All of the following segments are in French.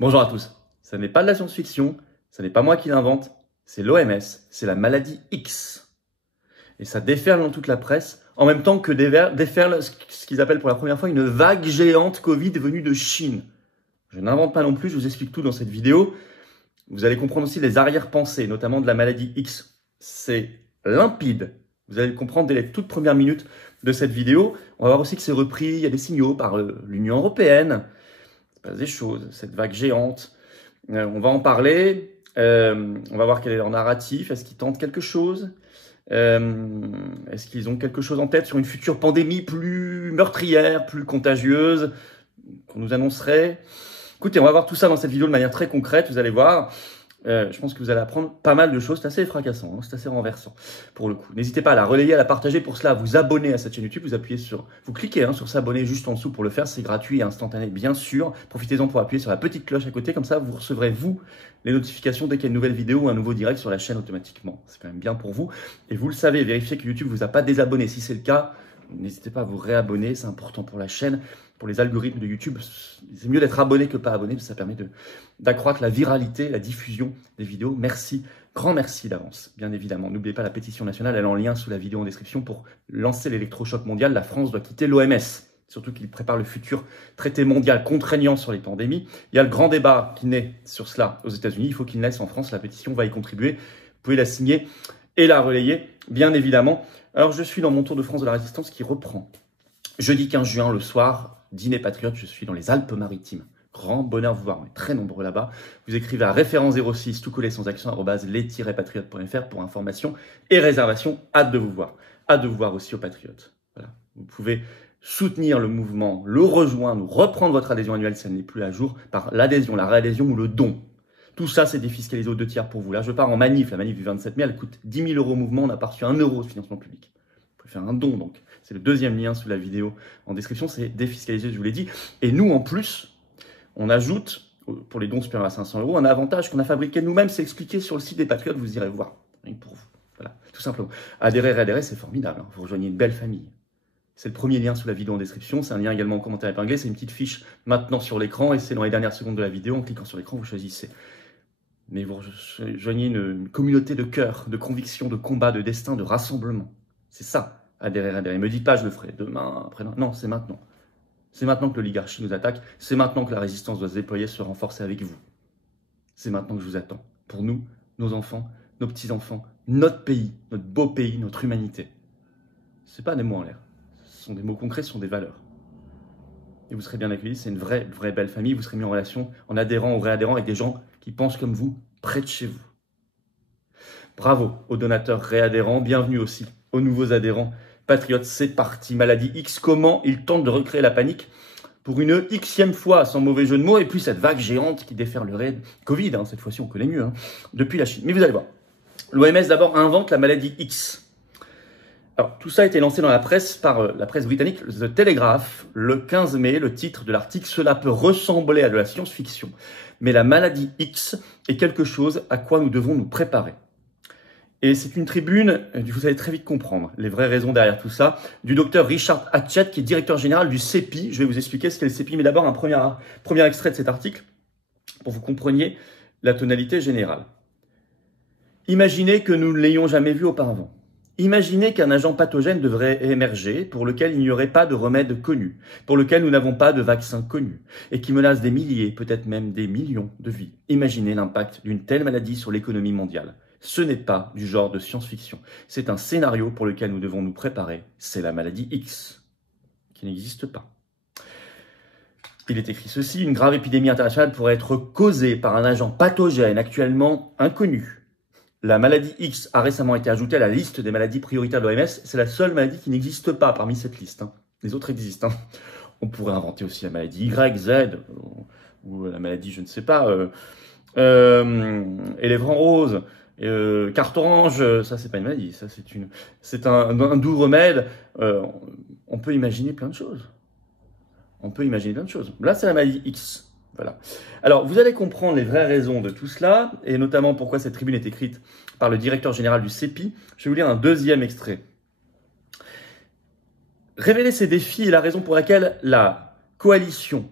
Bonjour à tous. Ça n'est pas de la science-fiction, ça n'est pas moi qui l'invente, c'est l'OMS, c'est la maladie X. Et ça déferle dans toute la presse, en même temps que déferle ce qu'ils appellent pour la première fois une vague géante Covid venue de Chine. Je n'invente pas non plus, je vous explique tout dans cette vidéo. Vous allez comprendre aussi les arrière-pensées, notamment de la maladie X. C'est limpide. Vous allez le comprendre dès les toutes premières minutes de cette vidéo. On va voir aussi que c'est repris, il y a des signaux par l'Union européenne. Il se passe des choses, cette vague géante. On va en parler. On va voir quel est leur narratif. Est-ce qu'ils tentent quelque chose? Est-ce qu'ils ont quelque chose en tête sur une future pandémie plus meurtrière, plus contagieuse, qu'on nous annoncerait? Écoutez, on va voir tout ça dans cette vidéo de manière très concrète, vous allez voir. Je pense que vous allez apprendre pas mal de choses, c'est assez fracassant, hein, c'est assez renversant pour le coup. N'hésitez pas à la relayer, à la partager, pour cela à vous abonner à cette chaîne YouTube, vous cliquez sur s'abonner juste en dessous pour le faire, c'est gratuit et instantané bien sûr. Profitez-en pour appuyer sur la petite cloche à côté, comme ça vous recevrez vous les notifications dès qu'il y a une nouvelle vidéo ou un nouveau direct sur la chaîne automatiquement. C'est quand même bien pour vous. Et vous le savez, vérifiez que YouTube vous a pas désabonné. Si c'est le cas, n'hésitez pas à vous réabonner, c'est important pour la chaîne. Pour les algorithmes de YouTube, c'est mieux d'être abonné que pas abonné, parce que ça permet d'accroître la viralité, la diffusion des vidéos. Merci, grand merci d'avance, bien évidemment. N'oubliez pas la pétition nationale, elle est en lien sous la vidéo en description pour lancer l'électrochoc mondial. La France doit quitter l'OMS, surtout qu'il prépare le futur traité mondial contraignant sur les pandémies. Il y a le grand débat qui naît sur cela aux États-Unis. Il faut qu'il naisse en France, la pétition va y contribuer. Vous pouvez la signer et la relayer, bien évidemment. Alors, je suis dans mon tour de France de la résistance qui reprend. Jeudi 15 juin, le soir, dîner patriote, je suis dans les Alpes-Maritimes. Grand bonheur de vous voir, on est très nombreux là-bas. Vous écrivez à référence 06, tout collé sans accent, @les-patriotes.fr pour information et réservation. Hâte de vous voir. Hâte de vous voir aussi aux Patriotes. Voilà. Vous pouvez soutenir le mouvement, le rejoindre, ou reprendre votre adhésion annuelle si elle n'est plus à jour, par l'adhésion, la réadhésion ou le don. Tout ça, c'est défiscalisé aux 2/3 pour vous. Là, je pars en manif. La manif du 27 mai, elle coûte 10 000 € au mouvement. On n'a pas reçu 1 € de financement public. Vous pouvez faire un don, donc. C'est le deuxième lien sous la vidéo en description. C'est défiscalisé, je vous l'ai dit. Et nous, en plus, on ajoute, pour les dons supérieurs à 500 €, un avantage qu'on a fabriqué nous-mêmes. C'est expliqué sur le site des Patriotes. Vous irez voir. Rien que pour vous. Voilà, tout simplement. Adhérer, c'est formidable. Hein. Vous rejoignez une belle famille. C'est le premier lien sous la vidéo en description. C'est un lien également en commentaire épinglé. C'est une petite fiche maintenant sur l'écran. Et c'est dans les dernières secondes de la vidéo. En cliquant sur l'écran, vous choisissez. Mais vous rejoignez une communauté de cœur, de conviction, de combat, de destin, de rassemblement. C'est ça. Adhérer. Ne me dites pas, je le ferai demain, après-demain. Non, c'est maintenant. C'est maintenant que l'oligarchie nous attaque. C'est maintenant que la résistance doit se déployer, se renforcer avec vous. C'est maintenant que je vous attends. Pour nous, nos enfants, nos petits-enfants, notre pays, notre beau pays, notre humanité. Ce n'est pas des mots en l'air. Ce sont des mots concrets, ce sont des valeurs. Et vous serez bien accueillis. C'est une vraie belle famille. Vous serez mis en relation, en adhérant ou réadhérant avec des gens qui pensent comme vous, près de chez vous. Bravo aux donateurs réadhérents. Bienvenue aussi aux nouveaux adhérents. Patriotes, c'est parti. Maladie X, comment ils tentent de recréer la panique pour une Xème fois, sans mauvais jeu de mots, et puis cette vague géante qui déferlerait Covid, cette fois-ci on connaît mieux, depuis la Chine. Mais vous allez voir, l'OMS d'abord invente la maladie X. Alors, tout ça a été lancé dans la presse par la presse britannique, The Telegraph, le 15 mai, le titre de l'article « Cela peut ressembler à de la science-fiction, mais la maladie X est quelque chose à quoi nous devons nous préparer ». Et c'est une tribune, vous allez très vite comprendre les vraies raisons derrière tout ça, du docteur Richard Hatchett, qui est directeur général du CEPI. Je vais vous expliquer ce qu'est le CEPI, mais d'abord un premier extrait de cet article, pour que vous compreniez la tonalité générale. Imaginez que nous ne l'ayons jamais vu auparavant. Imaginez qu'un agent pathogène devrait émerger, pour lequel il n'y aurait pas de remède connu, pour lequel nous n'avons pas de vaccin connu, et qui menace des milliers, peut-être même des millions de vies. Imaginez l'impact d'une telle maladie sur l'économie mondiale. Ce n'est pas du genre de science-fiction. C'est un scénario pour lequel nous devons nous préparer. C'est la maladie X, qui n'existe pas. Il est écrit ceci, une grave épidémie internationale pourrait être causée par un agent pathogène actuellement inconnu. La maladie X a récemment été ajoutée à la liste des maladies prioritaires de l'OMS. C'est la seule maladie qui n'existe pas parmi cette liste. Les autres existent. On pourrait inventer aussi la maladie Y, Z, ou la maladie, je ne sais pas, éléphant rose. Carte orange, ça c'est pas une maladie, ça c'est un doux remède. On peut imaginer plein de choses. Là c'est la maladie X. Voilà. Alors vous allez comprendre les vraies raisons de tout cela, et notamment pourquoi cette tribune est écrite par le directeur général du CEPI. Je vais vous lire un deuxième extrait. Révéler ces défis est la raison pour laquelle la coalition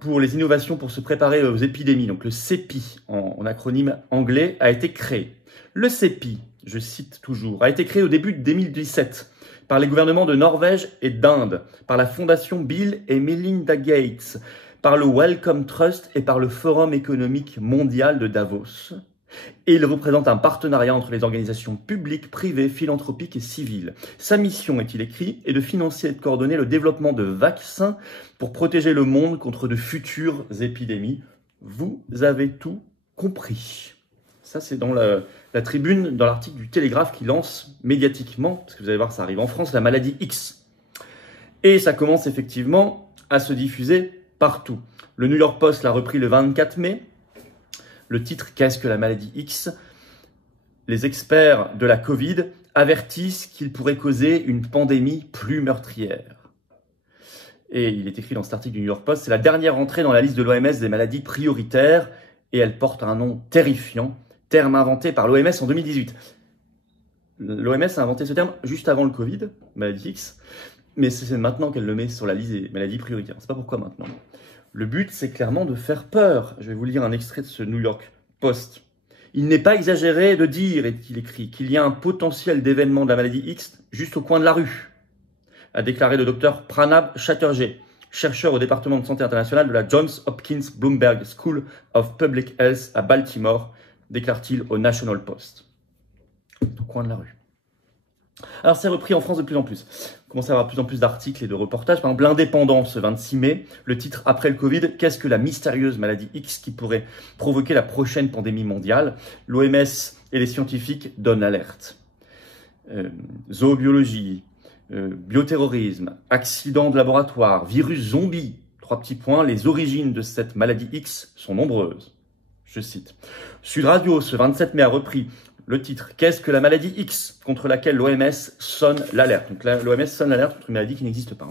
pour les innovations pour se préparer aux épidémies, donc le CEPI en acronyme anglais, a été créé. Le CEPI, je cite toujours, a été créé au début de 2017 par les gouvernements de Norvège et d'Inde, par la fondation Bill et Melinda Gates, par le Wellcome Trust et par le Forum économique mondial de Davos. Et il représente un partenariat entre les organisations publiques, privées, philanthropiques et civiles. Sa mission, est-il écrit, est de financer et de coordonner le développement de vaccins pour protéger le monde contre de futures épidémies. Vous avez tout compris. Ça, c'est dans la tribune, dans l'article du Télégraphe qui lance médiatiquement, parce que vous allez voir, ça arrive en France, la maladie X. Et ça commence effectivement à se diffuser partout. Le New York Post l'a repris le 24 mai. Le titre « Qu'est-ce que la maladie X ?» Les experts de la Covid avertissent qu'il pourrait causer une pandémie plus meurtrière. Et il est écrit dans cet article du New York Post, c'est la dernière entrée dans la liste de l'OMS des maladies prioritaires et elle porte un nom terrifiant, terme inventé par l'OMS en 2018. L'OMS a inventé ce terme juste avant le Covid, maladie X, mais c'est maintenant qu'elle le met sur la liste des maladies prioritaires. On ne sait pas pourquoi maintenant. Le but, c'est clairement de faire peur. Je vais vous lire un extrait de ce New York Post. Il n'est pas exagéré de dire, est-il écrit, qu'il y a un potentiel d'événement de la maladie X juste au coin de la rue, a déclaré le docteur Pranab Chatterjee, chercheur au département de santé internationale de la Johns Hopkins Bloomberg School of Public Health à Baltimore, déclare-t-il au National Post. Au coin de la rue. Alors, c'est repris en France de plus en plus. On commence à avoir de plus en plus d'articles et de reportages. Par exemple, l'Indépendant, ce 26 mai, le titre « Après le Covid, qu'est-ce que la mystérieuse maladie X qui pourrait provoquer la prochaine pandémie mondiale ?» L'OMS et les scientifiques donnent l'alerte. Zoobiologie, bioterrorisme, accident de laboratoire, virus zombie. 3 petits points, les origines de cette maladie X sont nombreuses. Je cite. Sud Radio, ce 27 mai, a repris le titre « Qu'est-ce que la maladie X ?» contre laquelle l'OMS sonne l'alerte. Donc l'OMS sonne l'alerte contre une maladie qui n'existe pas.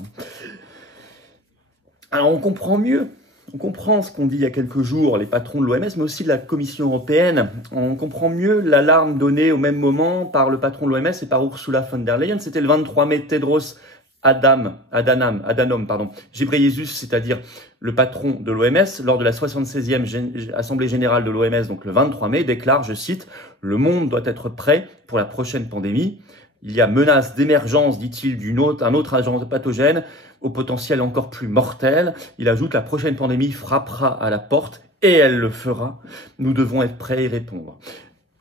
Alors on comprend mieux, on comprend ce qu'ont dit il y a quelques jours les patrons de l'OMS, mais aussi de la Commission européenne. On comprend mieux l'alarme donnée au même moment par le patron de l'OMS et par Ursula von der Leyen. C'était le 23 mai, Tedros Adhanom Ghebreyesus, c'est-à-dire le patron de l'OMS, lors de la 76e Assemblée Générale de l'OMS, donc le 23 mai, déclare, je cite, « Le monde doit être prêt pour la prochaine pandémie. Il y a menace d'émergence, dit-il, d'un autre agent pathogène au potentiel encore plus mortel. » Il ajoute, « La prochaine pandémie frappera à la porte et elle le fera. Nous devons être prêts à y répondre. »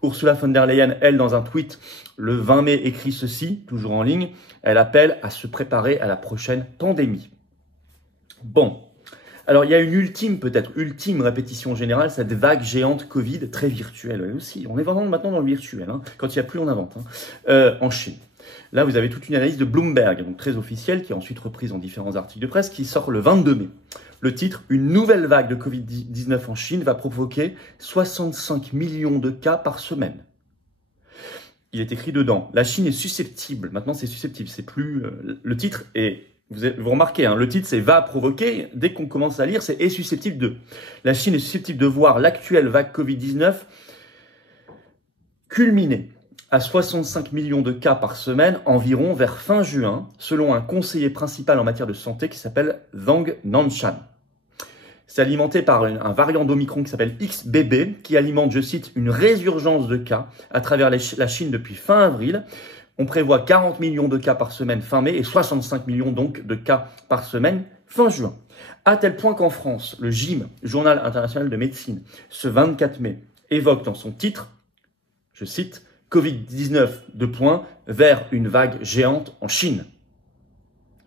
Ursula von der Leyen, elle, dans un tweet, le 20 mai, écrit ceci, toujours en ligne. Elle appelle à se préparer à la prochaine pandémie. Bon. Alors, il y a une ultime répétition générale, cette vague géante Covid, très virtuelle elle aussi. On est vraiment maintenant dans le virtuel. Quand il n'y a plus, on invente. En Chine. Là, vous avez toute une analyse de Bloomberg, donc très officielle, qui est ensuite reprise en différents articles de presse, qui sort le 22 mai. Le titre, « Une nouvelle vague de Covid-19 en Chine va provoquer 65 millions de cas par semaine. » Il est écrit dedans, la Chine est susceptible, maintenant c'est susceptible, c'est plus... le titre est, vous remarquez, le titre c'est « va provoquer », dès qu'on commence à lire, c'est « est susceptible de ». La Chine est susceptible de voir l'actuelle vague Covid-19 culminer à 65 millions de cas par semaine environ vers fin juin, selon un conseiller principal en matière de santé qui s'appelle Zhang Nanshan. C'est alimenté par un variant d'Omicron qui s'appelle XBB, qui alimente, je cite, une résurgence de cas à travers la Chine depuis fin avril. On prévoit 40 millions de cas par semaine fin mai et 65 millions donc de cas par semaine fin juin. À tel point qu'en France, le JIM, Journal international de médecine, ce 24 mai, évoque dans son titre, je cite, Covid-19, vers une vague géante en Chine.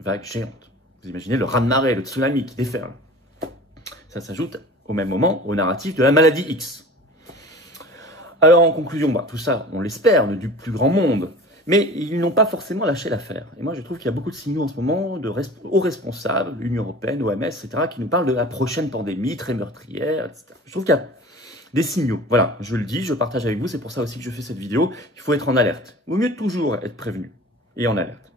Vague géante. Vous imaginez le raz-de-marée, le tsunami qui déferle. Ça s'ajoute au même moment au narratif de la maladie X. Alors en conclusion, tout ça, on l'espère, du plus grand monde, mais ils n'ont pas forcément lâché l'affaire. Et moi je trouve qu'il y a beaucoup de signaux en ce moment aux responsables, l'Union européenne, OMS, etc., qui nous parlent de la prochaine pandémie très meurtrière, etc. Je trouve qu'il y a des signaux. Voilà, je le dis, je partage avec vous, c'est pour ça aussi que je fais cette vidéo. Il faut être en alerte. Il vaut mieux toujours être prévenu et en alerte.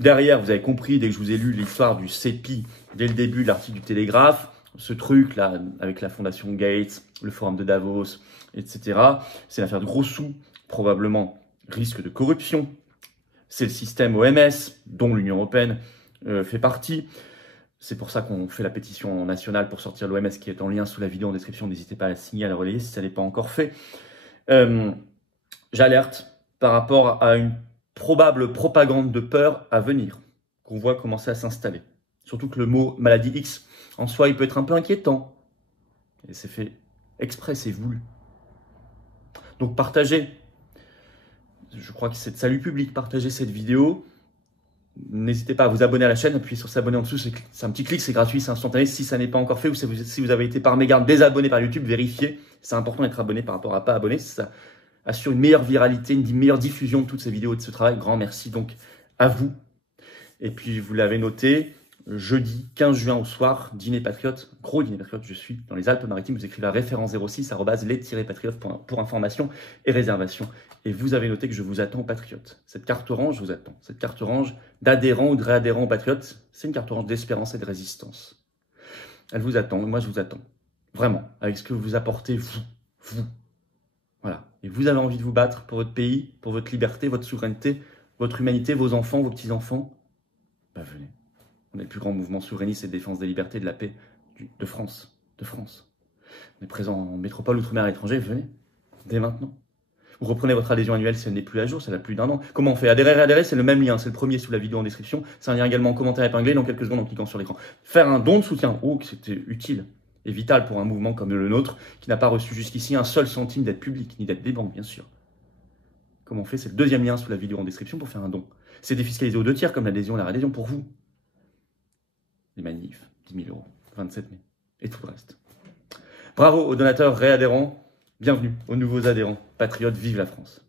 Derrière, vous avez compris, dès que je vous ai lu l'histoire du CEPI, dès le début de l'article du Télégraphe, ce truc-là, avec la fondation Gates, le forum de Davos, etc., c'est une affaire de gros sous, probablement risque de corruption. C'est le système OMS, dont l'Union européenne fait partie. C'est pour ça qu'on fait la pétition nationale pour sortir l'OMS qui est en lien sous la vidéo en description. N'hésitez pas à la signer, à la relayer si ça n'est pas encore fait. J'alerte par rapport à une probable propagande de peur à venir, qu'on voit commencer à s'installer. Surtout que le mot maladie X, en soi, il peut être un peu inquiétant. Et c'est fait exprès, c'est voulu. Donc partagez. Je crois que c'est de salut public. Partagez cette vidéo. N'hésitez pas à vous abonner à la chaîne, appuyez sur s'abonner en dessous, c'est un petit clic, c'est gratuit, c'est instantané. Si ça n'est pas encore fait ou si vous avez été par mégarde désabonné par YouTube, vérifiez. C'est important d'être abonné par rapport à pas abonné. Ça assure une meilleure viralité, une meilleure diffusion de toutes ces vidéos et de ce travail. Grand merci donc à vous. Et puis vous l'avez noté, jeudi 15 juin au soir, dîner patriote, gros dîner patriote, je suis dans les Alpes-Maritimes, vous écrivez à référence 06 @les-patriotes pour information et réservation. Et vous avez noté que je vous attends aux patriotes. Cette carte orange, je vous attends. Cette carte orange d'adhérents ou de réadhérents aux patriotes, c'est une carte orange d'espérance et de résistance. Elle vous attend, moi je vous attends. Vraiment, avec ce que vous apportez, vous. Voilà. Et vous avez envie de vous battre pour votre pays, pour votre liberté, votre souveraineté, votre humanité, vos enfants, vos petits-enfants, bah venez. On est le plus grand mouvement souverainiste et de défense des libertés et de la paix de France. On est présent en métropole, outre-mer, à l'étranger, venez, dès maintenant. Vous reprenez votre adhésion annuelle si elle n'est plus à jour, ça a plus d'un an. Comment on fait? Adhérer, c'est le même lien, c'est le premier sous la vidéo en description. C'est un lien également en commentaire épinglé dans quelques secondes en cliquant sur l'écran. Faire un don de soutien, oh, que c'était utile et vital pour un mouvement comme le nôtre, qui n'a pas reçu jusqu'ici un seul centime d'aide publique, ni d'aide des banques, bien sûr. Comment on fait? C'est le deuxième lien sous la vidéo en description pour faire un don. C'est défiscalisé aux 2 tiers, comme l'adhésion et la réadhésion pour vous. Les manifs, 10 000 euros, 27 mai, et tout le reste. Bravo aux donateurs réadhérents, bienvenue aux nouveaux adhérents. Patriotes, vive la France!